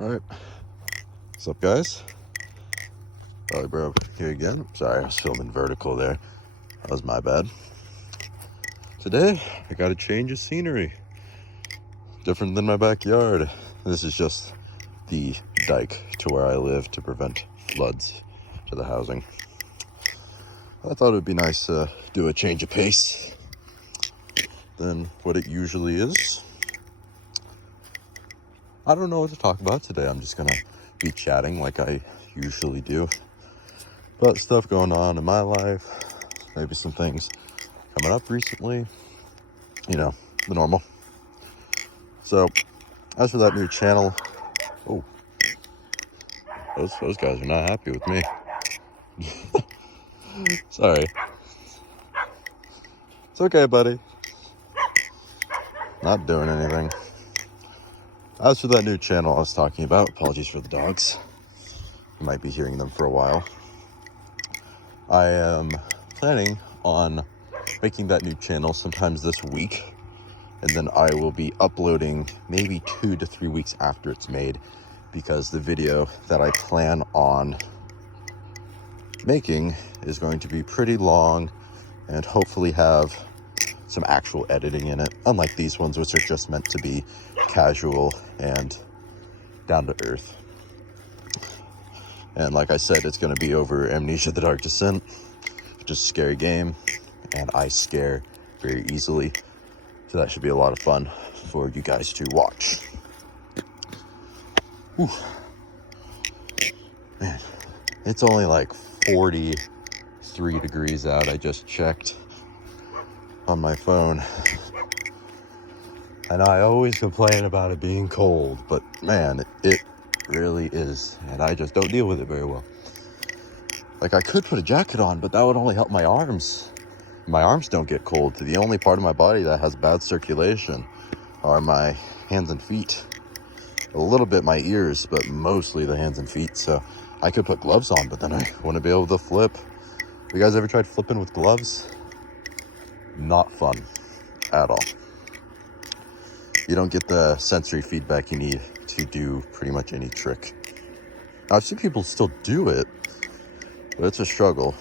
Alright, what's up guys? Probably bro here again. Sorry, I was filming vertical there. That was my bad. Today, I got a change of scenery. Different than my backyard. This is just the dike to where I live to prevent floods to the housing. I thought it would be nice to do a change of pace than what it usually is. I don't know what to talk about today. I'm just gonna be chatting like I usually do about stuff going on in my life, maybe some things coming up recently, you know, the normal. So as for that new channel, oh, those guys are not happy with me. Sorry. It's okay, buddy. Not doing anything. As for that new channel I was talking about, apologies for the dogs. You might be hearing them for a while. I am planning on making that new channel sometimes this week, and then I will be uploading maybe 2 to 3 weeks after it's made, because the video that I plan on making is going to be pretty long and hopefully have some actual editing in it, unlike these ones, which are just meant to be casual and down to earth. And like I said, it's going to be over Amnesia: The Dark Descent, which is a scary game, and I scare very easily, so that should be a lot of fun for you guys to watch. Whew. Man, it's only like 43 degrees out. I just checked on my phone. I know I always complain about it being cold, but man, it really is, and I just don't deal with it very well. Like, I could put a jacket on, but that would only help my arms. My arms don't get cold. The only part of my body that has bad circulation are my hands and feet. A little bit my ears, but mostly the hands and feet. So I could put gloves on, but then I wouldn't be able to flip. You guys ever tried flipping with gloves? Not fun at all. You don't get the sensory feedback you need to do pretty much any trick. I've seen people still do it, but it's a struggle.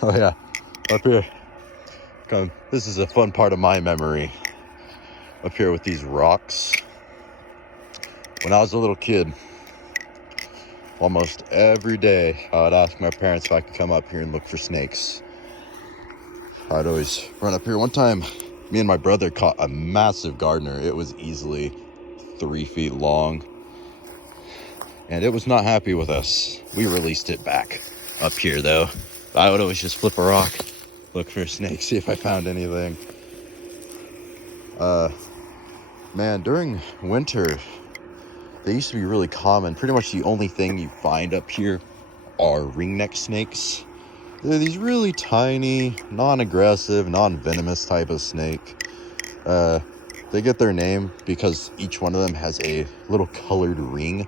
Oh yeah, up here. This is a fun part of my memory. Up here with these rocks. When I was a little kid, almost every day I would ask my parents if I could come up here and look for snakes. I'd always run up here. One time, me and my brother caught a massive gardener. It was easily 3 feet long, and it was not happy with us. We released it back up here though. I would always just flip a rock, look for a snake, see if I found anything. Man, during winter, they used to be really common. Pretty much the only thing you find up here are ringneck snakes. They're these really tiny, non-aggressive, non-venomous type of snake. They get their name because each one of them has a little colored ring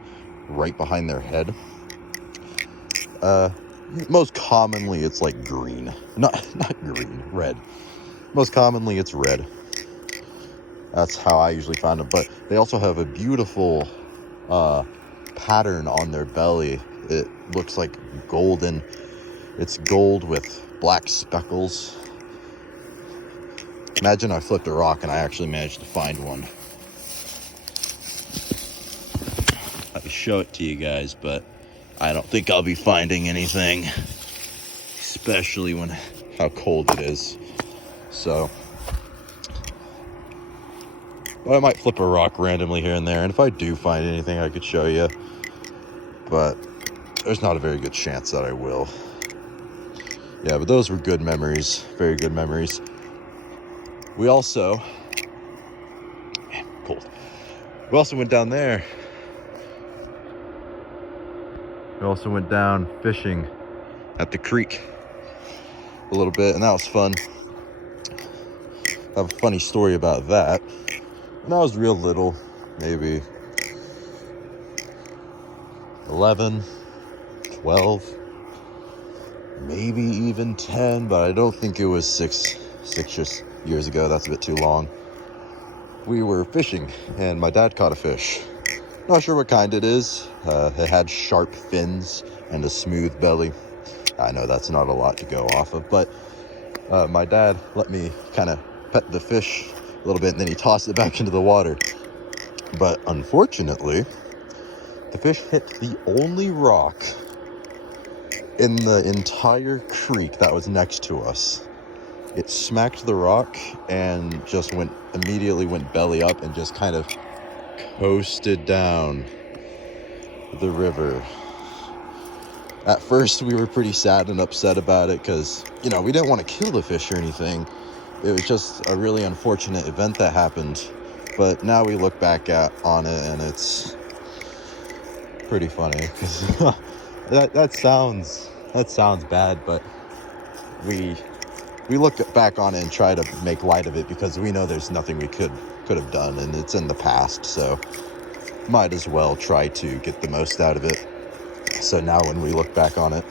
right behind their head. Most commonly it's like green. Not green, red. Most commonly it's red. That's how I usually find them. But they also have a beautiful pattern on their belly. It looks like golden. It's gold with black speckles. Imagine I flipped a rock and I actually managed to find one. Let me show it to you guys, but I don't think I'll be finding anything, especially when how cold it is. So, but I might flip a rock randomly here and there, and if I do find anything, I could show you. But there's not a very good chance that I will. Yeah, but those were good memories, very good memories. We also, man, cold. We also went down there. We also went down fishing at the creek a little bit, and that was fun. I have a funny story about that. When I was real little, maybe 11, 12, maybe even 10, but I don't think it was six years ago. That's a bit too long. we were fishing and my dad caught a fish. Not sure what kind it is. It had sharp fins and a smooth belly. I know that's not a lot to go off of, but my dad let me kind of pet the fish a little bit, and then he tossed it back into the water. But unfortunately, the fish hit the only rock in the entire creek that was next to us. It smacked the rock and just immediately went belly up and just kind of coasted down the river. At first, we were pretty sad and upset about it because, we didn't want to kill the fish or anything. It was just a really unfortunate event that happened. But now we look back on it and it's pretty funny because that sounds bad, but we look back on it and try to make light of it because we know there's nothing we could have done, and it's in the past, so might as well try to get the most out of it. So now when we look back on it,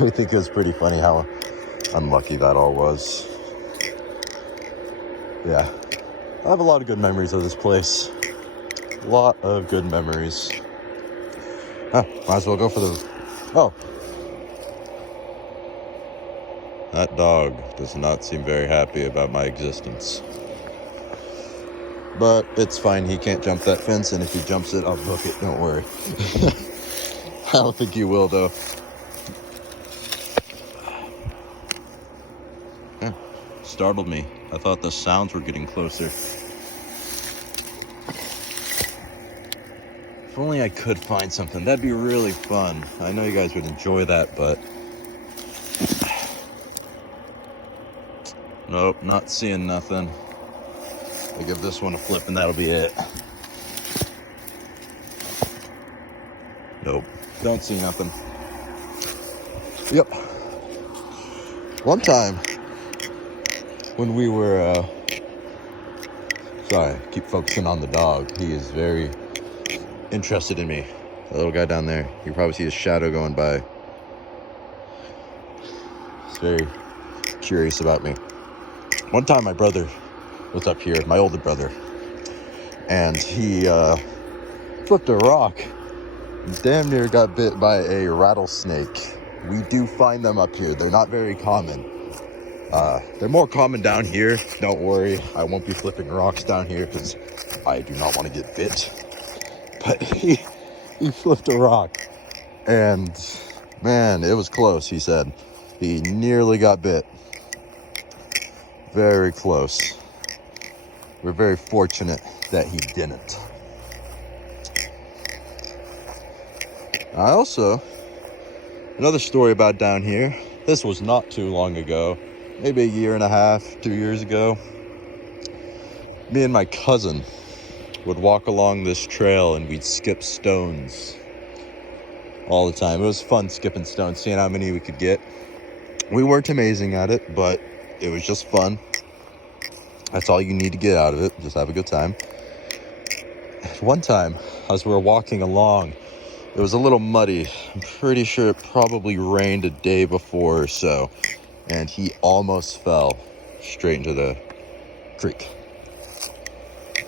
we think it was pretty funny how unlucky that all was. Yeah, I have a lot of good memories of this place. A lot of good memories. Might as well go for the... Oh. That dog does not seem very happy about my existence. But it's fine, he can't jump that fence, and if he jumps it, I'll book it, don't worry. I don't think he will, though. Yeah, startled me. I thought the sounds were getting closer. If only I could find something, that'd be really fun. I know you guys would enjoy that, but... Nope, not seeing nothing. I'll give this one a flip and that'll be it. Nope, don't see nothing. Yep. One time, when we were, sorry, keep focusing on the dog. He is very interested in me. The little guy down there, you probably see his shadow going by. He's very curious about me. One time my brother was up here, my older brother, and he flipped a rock. Damn near got bit by a rattlesnake. We do find them up here. They're not very common. They're more common down here. Don't worry, I won't be flipping rocks down here because I do not want to get bit. But he flipped a rock, and man, it was close, he said. He nearly got bit. Very close. We're very fortunate that he didn't. Another story about down here. This was not too long ago, maybe a year and a half, 2 years ago. Me and my cousin would walk along this trail and we'd skip stones all the time. It was fun skipping stones, seeing how many we could get. We weren't amazing at it, but it was just fun. That's all you need to get out of it. Just have a good time. One time, as we were walking along, it was a little muddy. I'm pretty sure it probably rained a day before or so. And he almost fell straight into the creek.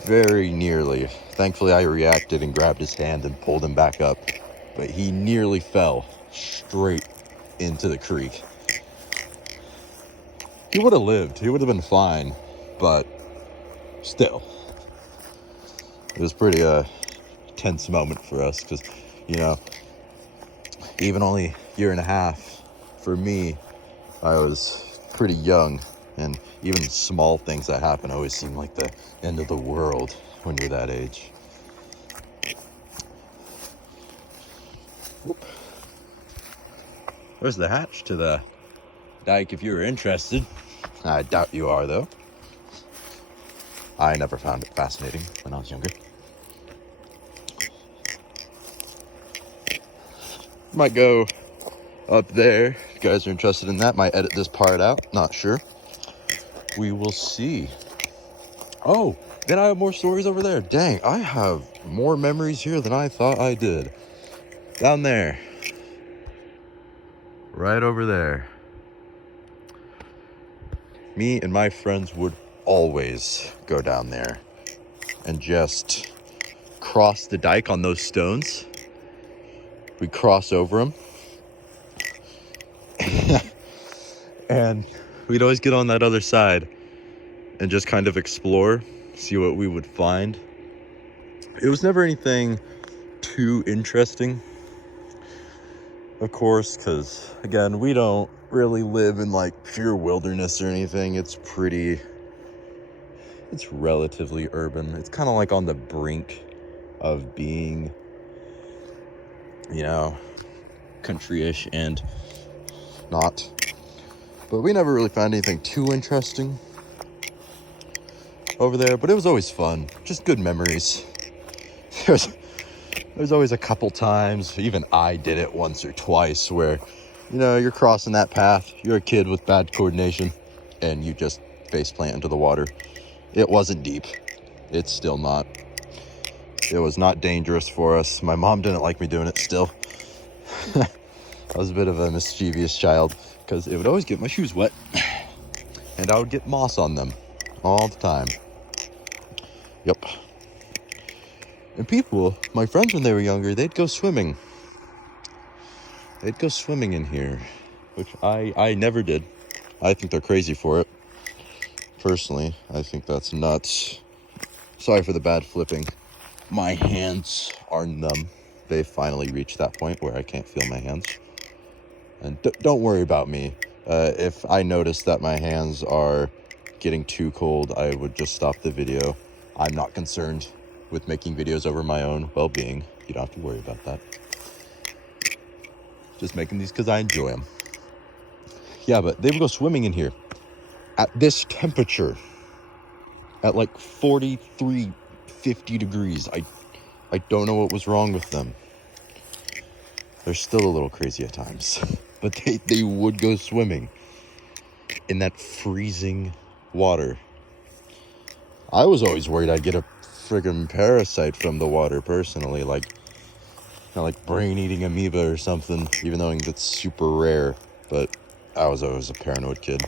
Very nearly. Thankfully, I reacted and grabbed his hand and pulled him back up. But he nearly fell straight into the creek. He would have lived. He would have been fine. But still, it was pretty tense moment for us because, even only a year and a half for me, I was pretty young, and even small things that happen always seem like the end of the world when you're that age. Whoop. There's the hatch to the dike if you were interested. I doubt you are, though. I never found it fascinating when I was younger. Might go up there. If you guys are interested in that, might edit this part out. Not sure. We will see. Oh, then I have more stories over there. Dang, I have more memories here than I thought I did. Down there. Right over there. Me and my friends would always go down there and just cross the dike on those stones. We'd cross over them. And we'd always get on that other side and just kind of explore, see what we would find. It was never anything too interesting, of course, because again, we don't really live in like pure wilderness or anything. It's relatively urban. It's kind of like on the brink of being, you know, country-ish and not. But we never really found anything too interesting over there, but it was always fun. Just good memories. There's always a couple times, even I did it once or twice, where, you know, you're crossing that path, you're a kid with bad coordination, and you just face plant into the water. It wasn't deep. It's still not. It was not dangerous for us. My mom didn't like me doing it still. I was a bit of a mischievous child because it would always get my shoes wet and I would get moss on them all the time. Yep. And people, my friends when they were younger, they'd go swimming. They'd go swimming in here, which I never did. I think they're crazy for it. Personally, I think that's nuts. Sorry for the bad flipping. My hands are numb. They finally reached that point where I can't feel my hands. And don't worry about me. If I notice that my hands are getting too cold, I would just stop the video. I'm not concerned with making videos over my own well-being. You don't have to worry about that. Just making these because I enjoy them. Yeah, but they would go swimming in here at this temperature, at like 43, 50 degrees. I don't know what was wrong with them. They're still a little crazy at times. But they would go swimming in that freezing water. I was always worried I'd get a friggin' parasite from the water personally, like kind of like brain-eating amoeba or something, even though that's super rare. But I was always a paranoid kid.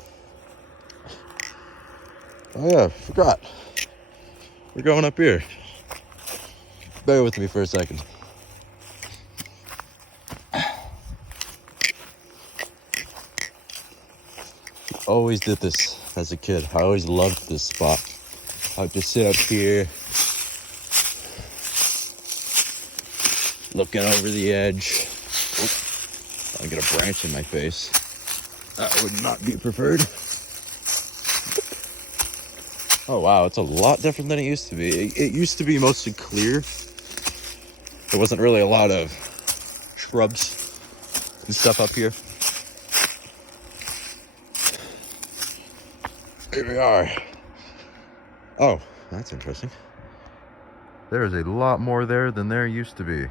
Oh yeah, forgot. We're going up here. Bear with me for a second. Always did this as a kid. I always loved this spot. I would just sit up here, looking over the edge. I get a branch in my face. That would not be preferred. Oh wow, it's a lot different than it used to be. It used to be mostly clear. There wasn't really a lot of shrubs and stuff up here. Here we are. Oh, that's interesting. There's a lot more there than there used to be.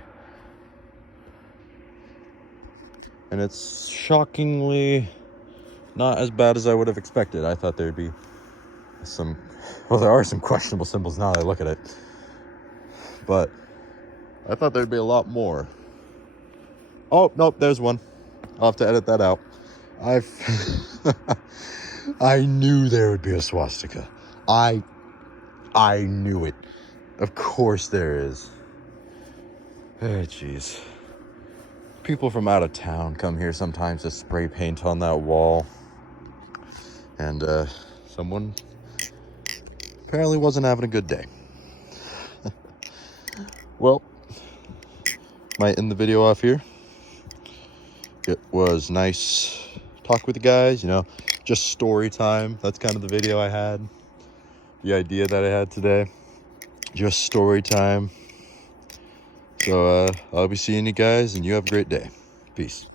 And it's shockingly not as bad as I would have expected. I thought there'd be there are some questionable symbols now that I look at it. But I thought there'd be a lot more. Oh, nope, there's one. I'll have to edit that out. I knew there would be a swastika. I knew it. Of course there is. Oh, jeez. People from out of town come here sometimes to spray paint on that wall. And someone apparently wasn't having a good day. Well, might end the video off here. It was nice talk with the guys, you know, just story time. That's kind of the video I had. The idea that I had today. Just story time. So I'll be seeing you guys, and you have a great day. Peace.